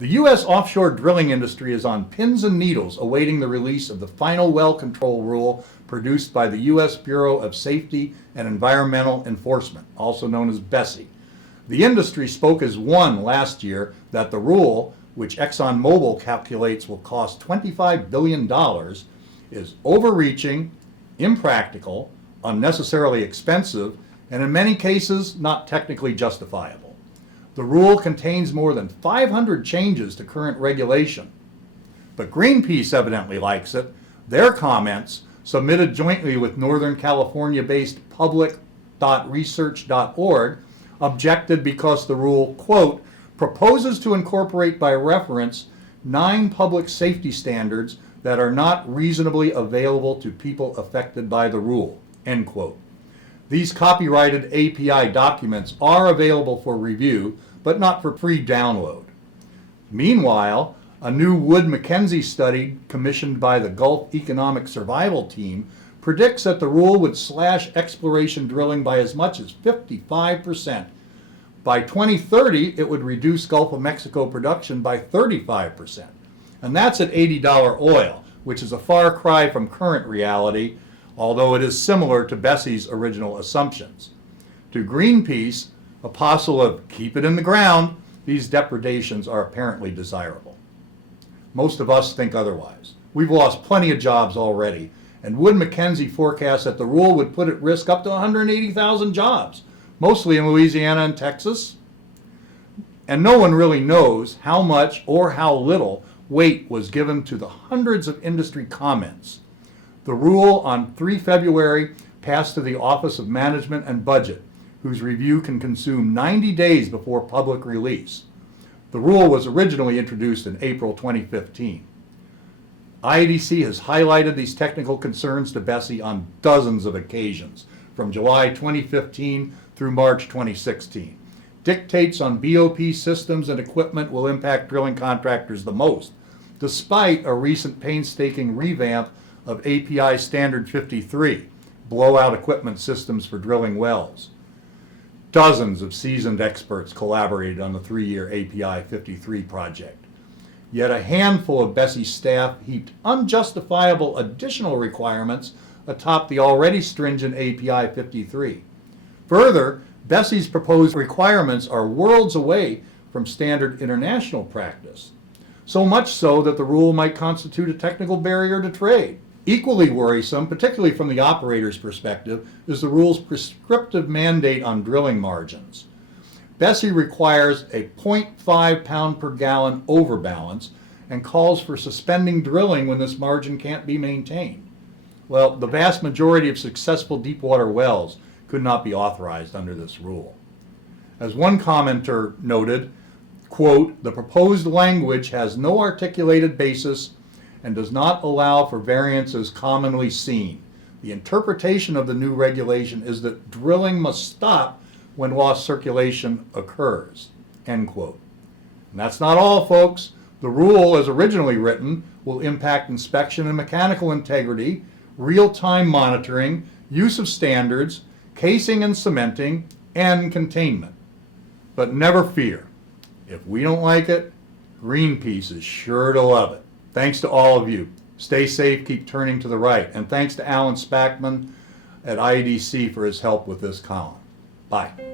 The U.S. offshore drilling industry is on pins and needles awaiting the release of the final well control rule produced by the U.S. Bureau of Safety and Environmental Enforcement, also known as BSEE. The industry spoke as one last year that the rule, which ExxonMobil calculates will cost $25 billion, is overreaching, impractical, unnecessarily expensive, and in many cases not technically justifiable. The rule contains more than 500 changes to current regulation. But Greenpeace evidently likes it. Their comments, submitted jointly with Northern California-based public.research.org, objected because the rule, quote, proposes to incorporate by reference 9 public safety standards that are not reasonably available to people affected by the rule, end quote. These copyrighted API documents are available for review, but not for free download. Meanwhile, a new Wood-Mackenzie study commissioned by the Gulf Economic Survival Team predicts that the rule would slash exploration drilling by as much as 55%. By 2030, it would reduce Gulf of Mexico production by 35%. And that's at $80 oil, which is a far cry from current reality, although it is similar to BSEE's original assumptions. To Greenpeace, apostle of keep it in the ground, these depredations are apparently desirable. Most of us think otherwise. We've lost plenty of jobs already, and Wood-Mackenzie forecasts that the rule would put at risk up to 180,000 jobs, mostly in Louisiana and Texas. And no one really knows how much or how little weight was given to the hundreds of industry comments. The rule on 3 February passed to the Office of Management and Budget, whose review can consume 90 days before public release. The rule was originally introduced in April 2015. IEDC has highlighted these technical concerns to BSEE on dozens of occasions, from July 2015 through March 2016. Dictates on BOP systems and equipment will impact drilling contractors the most, despite a recent painstaking revamp of API Standard 53, blowout equipment systems for drilling wells. Dozens of seasoned experts collaborated on the 3-year API 53 project. Yet a handful of BSEE staff heaped unjustifiable additional requirements atop the already stringent API 53. Further, BSEE's proposed requirements are worlds away from standard international practice, so much so that the rule might constitute a technical barrier to trade. Equally worrisome, particularly from the operator's perspective, is the rule's prescriptive mandate on drilling margins. BSEE requires a 0.5 pound per gallon overbalance and calls for suspending drilling when this margin can't be maintained. Well, the vast majority of successful deepwater wells could not be authorized under this rule. As one commenter noted, quote, the proposed language has no articulated basis and does not allow for variances commonly seen. The interpretation of the new regulation is that drilling must stop when lost circulation occurs, end quote. And that's not all, folks. The rule, as originally written, will impact inspection and mechanical integrity, real-time monitoring, use of standards, casing and cementing, and containment. But never fear. If we don't like it, Greenpeace is sure to love it. Thanks to all of you. Stay safe, keep turning to the right. And thanks to Alan Spackman at IEDC for his help with this column. Bye.